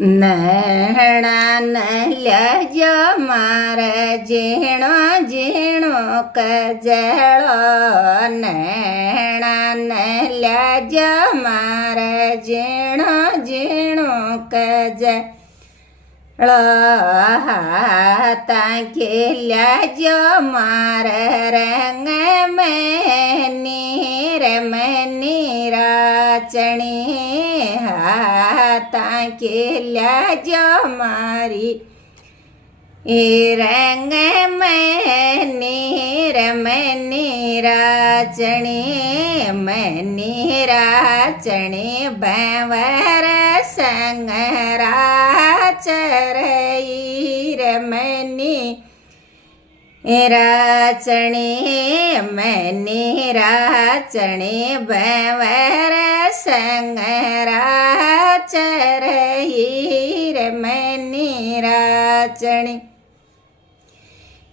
नैणा नल्यो मारे झीणो झीणो कजळो नैणा नल्यो मारे झीणो झीणो कजळो हाता खेल्याजो मारे रंग मनी राचणी हाता खेल्याजो मारी रंग मनी राचणी भंवर संग राचरई मनी राचणी भंवर संग राचरई मनी राचणी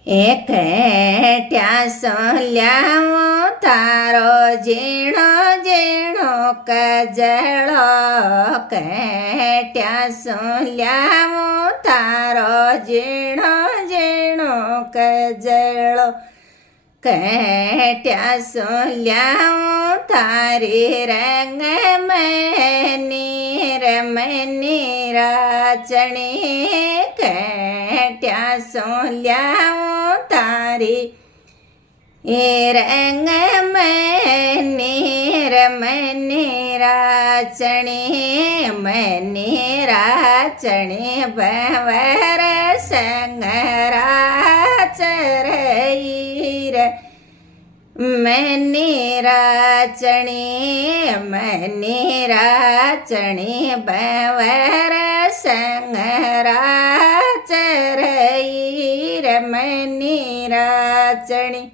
एकट्या सोल्यावो तारो झीणो झीणो कजळो कट्या सोल्यावो तारो झीणो झीणो कजळो कट्या सोल्यावो तारी रंग मनी राचणी कट्या सोल्यावो तारी रंग मनी राचणी भंवर संग राचरई मनी राचणी भंवर संग राचरई मनी राचणी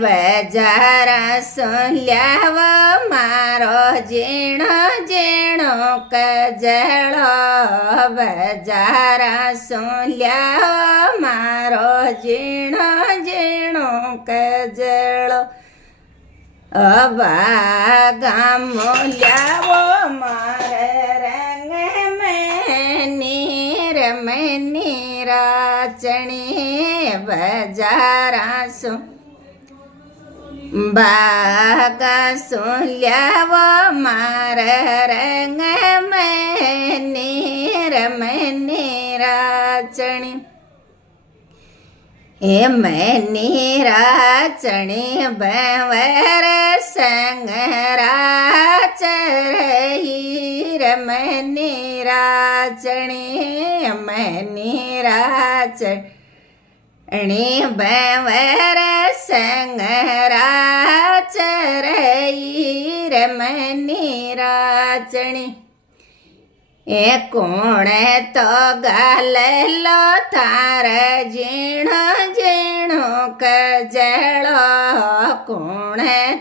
बजारा सोल्याव मारो झीणो झीणो कजळो बजारा सोल्याव मारो झीणो झीणो कजळो बागा मोल्यावो मार रंग मनी राचणी बजारा सो बागा सोल्यावो मार रंग मनी राचणी मनी राचणी भंवर संग राचरई मनी राचणी भंवर संग राचरई मनी राचणी कोण तो गाललो तार झीणो झीणो कजळो कोण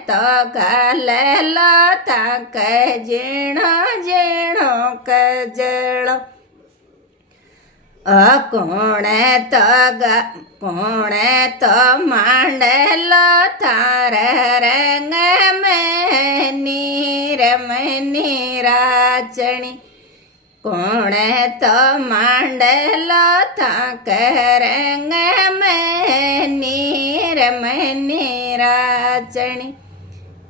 तो गाललो ताक झीणो झीणो कजळो कोण तो मांडलो तार रंग मनी राचणी कोण तो मांडलो ताक रंग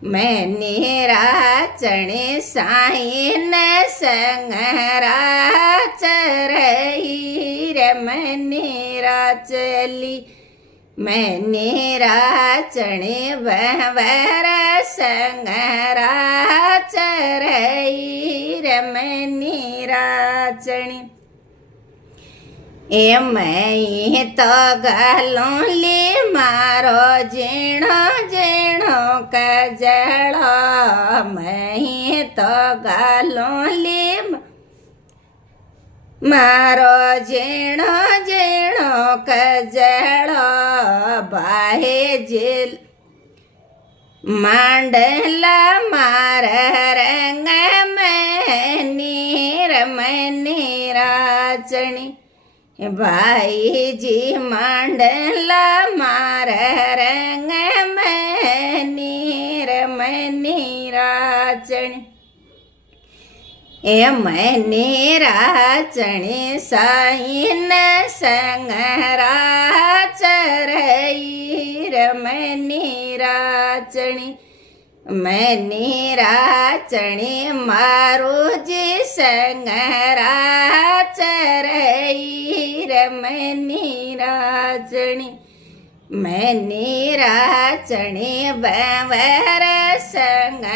मनी राचणी साईन संग राचरई मनी राचली मनी राचणी भंवर संग राचरई मनी राचणी मई तो गालोली मारो झीणो झीणो कजळो मई तो गालोली मारो झीणो झीणो कजळो बाहे झील मांडला मार रंग मनी राचणी बाईजी मांडला मार रंग मनी राचणी એમની રાચણી સાઈન સંગરાચરઈ રમની રાચણી મની રાચણી મારું જી સંગરાચરઈ રમની રાચણી મની રાચણી બવર સંગરાચરઈ